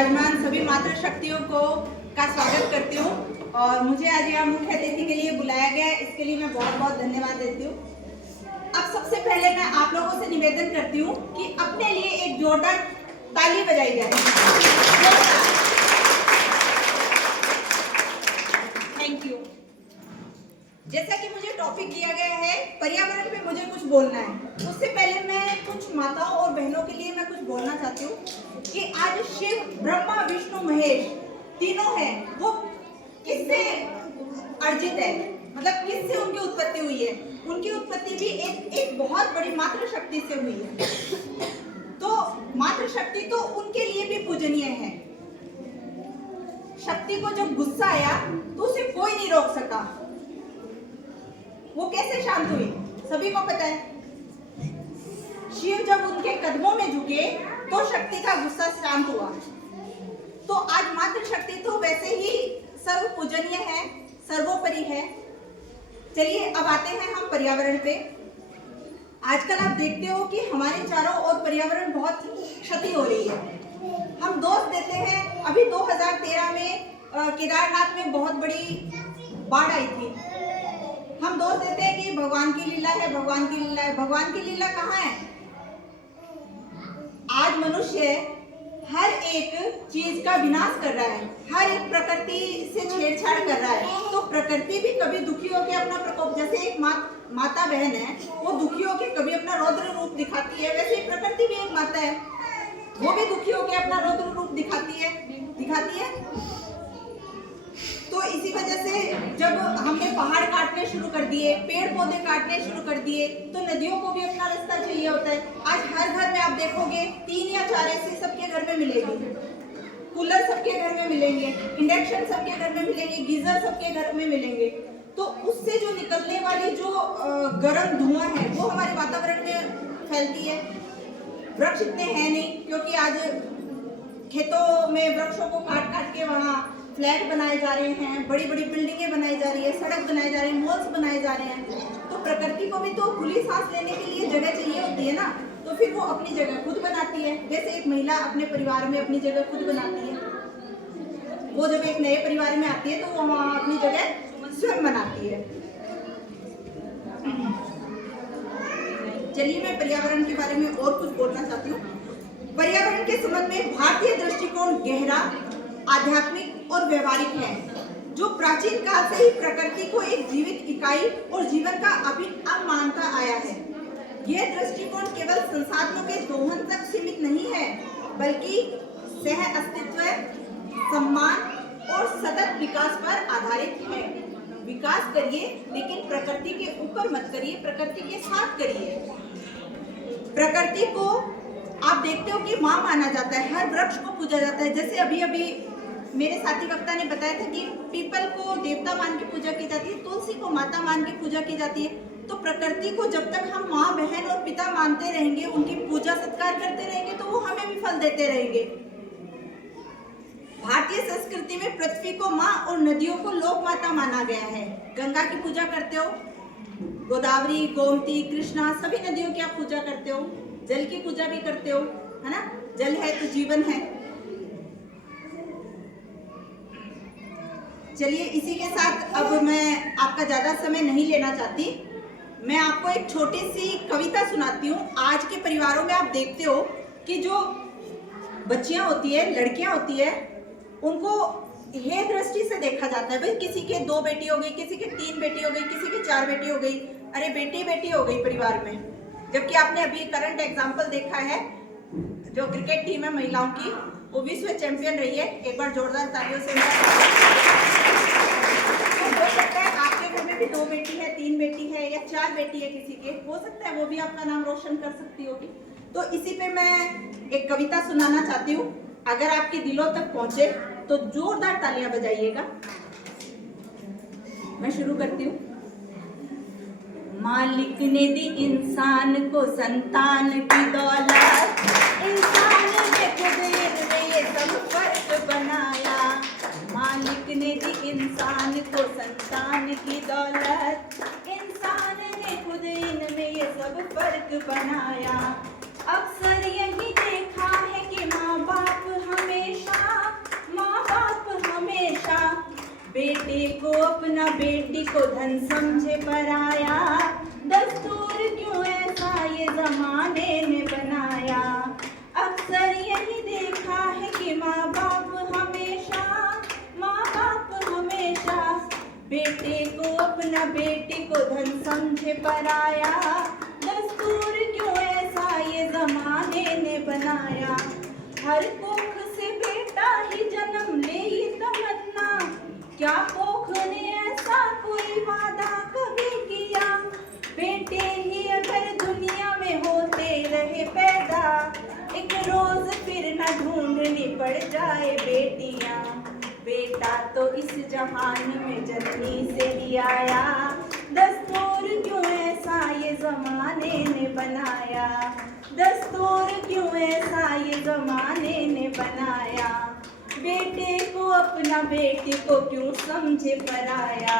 विराजमान सभी मातृशक्तियों को का स्वागत करती हूँ और मुझे आज यहाँ मुख्य अतिथि के लिए बुलाया गया है, इसके लिए मैं बहुत बहुत धन्यवाद देती हूँ। अब सबसे पहले मैं आप लोगों से निवेदन करती हूँ कि अपने लिए एक जोरदार ताली बजाई जाए। Thank you. जैसा कि मुझे टॉपिक दिया गया है पर्यावरण पे मुझे कुछ बोलना है, उससे पहले मैं कुछ माताओं और बहनों के लिए मैं कुछ बोलना चाहती हूँ कि आज शिव, ब्रह्मा, विष्णु, महेश तीनों हैं, वो किससे अर्जित है, मतलब किससे उनकी उत्पत्ति हुई है। उनकी उत्पत्ति भी एक बहुत बड़ी मातृशक्ति से हुई है। तो मातृशक्ति तो उनके लिए भी पूजनीय है। शक्ति को जब गुस्सा आया तो उसे कोई नहीं रोक सका। वो कैसे शांत हुई सभी को पता है। शिव जब उनके कदमों में झुके तो शक्ति का गुस्सा शांत हुआ। तो आज मातृशक्ति तो वैसे ही सर्व पूजनीय है, सर्वोपरि है। चलिए अब आते हैं हम पर्यावरण पे। आजकल आप देखते हो कि हमारे चारों ओर पर्यावरण बहुत क्षति हो रही है। हम दोष देते हैं, अभी 2013 में केदारनाथ में बहुत बड़ी बाढ़ आई थी। हम दोष देते हैं कि भगवान की लीला है, भगवान की लीला है। भगवान की लीला कहाँ है? आज मनुष्य हर एक चीज का विनाश कर रहा है, हर एक प्रकृति से छेड़छाड़ कर रहा है। तो प्रकृति भी कभी दुखी होकर अपना प्रकोप, जैसे एक माता बहन है, वो दुखी होकर कभी अपना रौद्र रूप दिखाती है, वैसे प्रकृति भी एक माता है, वो भी दुखी होकर अपना रौद्र रूप दिखाती है। तो इसी वजह से जब हमने पहाड़ काटने शुरू कर दिए, पेड़ पौधे काटने शुरू कर दिए, तो नदियों को भी अपना रास्ता चाहिए होता है। आज हर घर में आप देखोगे 3 या 4 ऐसी सबके घर में मिलेगी। कूलर सबके घर में मिलेंगे, इंडक्शन सबके घर में मिलेंगे, गीजर सबके घर में मिलेंगे। तो उससे जो निकलने वाली जो गर्म धुआं है वो हमारे वातावरण में फैलती है। वृक्ष इतने हैं नहीं, क्योंकि आज खेतों में वृक्षों को काट काट के वहाँ फ्लैट बनाए जा रहे हैं, बड़ी बड़ी बिल्डिंगें बनाई जा रही है, सड़क बनाए जा रहे हैं, मॉल्स बनाए जा रहे हैं। तो प्रकृति को भी तो खुली सांस लेने के लिए जगह चाहिए होती है ना, तो फिर वो अपनी जगह खुद बनाती है। जैसे एक महिला अपने परिवार में अपनी जगह खुद बनाती है, वो जब एक नए परिवार में आती है तो वो वहाँ अपनी जगह स्वयं बनाती है। चलिए मैं पर्यावरण के बारे में और कुछ बोलना चाहती हूँ। पर्यावरण के संबंध में भारतीय दृष्टिकोण गहरा, आध्यात्मिक और व्यवहारिक है, जो प्राचीन काल से ही प्रकृति को एक जीवित इकाई और जीवन का अभिन्न अंग मानता आया है। यह दृष्टिकोण केवल संसाधनों के दोहन तक सीमित नहीं है, बल्कि सह अस्तित्व, सम्मान और सतत विकास पर आधारित है। विकास करिए, लेकिन प्रकृति के ऊपर मत करिए, प्रकृति के साथ करिए। प्रकृति को आप देखते हो कि माँ माना जाता है, हर वृक्ष को पूजा जाता है। जैसे अभी मेरे साथी वक्ता ने बताया था कि पीपल को देवता मान के पूजा की जाती है, तुलसी को माता मान के पूजा की जाती है। तो प्रकृति को जब तक हम माँ, बहन और पिता मानते रहेंगे, उनकी पूजा सत्कार करते रहेंगे, तो वो हमें भी फल देते रहेंगे। भारतीय संस्कृति में पृथ्वी को माँ और नदियों को लोक माता माना गया है। गंगा की पूजा करते हो, गोदावरी, गोमती, कृष्णा, सभी नदियों की आप पूजा करते हो। जल की पूजा भी करते हो, है ना? जल है तो जीवन है। चलिए इसी के साथ अब मैं आपका ज्यादा समय नहीं लेना चाहती। मैं आपको एक छोटी सी कविता सुनाती हूँ। आज के परिवारों में आप देखते हो कि जो बच्चियां होती है, लड़कियां होती है, उनको हे दृष्टि से देखा जाता है। भाई किसी के 2 बेटी हो गई, किसी के 3 बेटी हो गई, किसी के 4 बेटी हो गई, अरे बेटी बेटी हो गई परिवार में। जबकि आपने अभी करंट एग्जाम्पल देखा है, जो क्रिकेट टीम है महिलाओं की, वो विश्व चैंपियन रही है। एक बार जोरदार तालियों से। तो हो सकता है आपके घर में भी 2 बेटी है, 3 बेटी है या 4 बेटी है किसी के, हो सकता है वो भी आपका नाम रोशन कर सकती होगी। तो इसी पे मैं एक कविता सुनाना चाहती हूँ। अगर आपके दिलों तक पहुंचे तो जोरदार तालियां बजाइएगा। मैं शुरू करती हूँ। मालिक ने दी इंसान को संतान की दौलत, इंसान ने खुद ये सब फर्क बनाया। मालिक ने दी इंसान को संतान की दौलत, इंसान ने खुद इनमें ये सब फर्क बनाया। अक्सर यही देखा है कि माँ बाप हमेशा बेटे को अपना बेटी को धन समझे पराया, दस्तूर क्यों ऐसा ये जमाने ने बनाया। अक्सर यही देखा है कि माँ बाप हमेशा बेटे को अपना बेटी को धन समझे पराया, दस्तूर क्यों ऐसा ये जमाने ने बनाया। हर कोख से बेटा ही जन्म ले ये तमन्ना, क्या कोख ने ऐसा कोई वादा कभी किया। बेटे ही अगर दुनिया में होते रहे पैदा, एक रोज फिर न ढूंढनी पड़ जाए बेटियां। बेटा तो इस जहान में जननी से ही आया, दस्तूर क्यों ऐसा ये जमाने ने बनाया, दस्तूर क्यों ऐसा ये जमाने ने बनाया। बेटे को अपना बेटी को क्यों समझे पराया।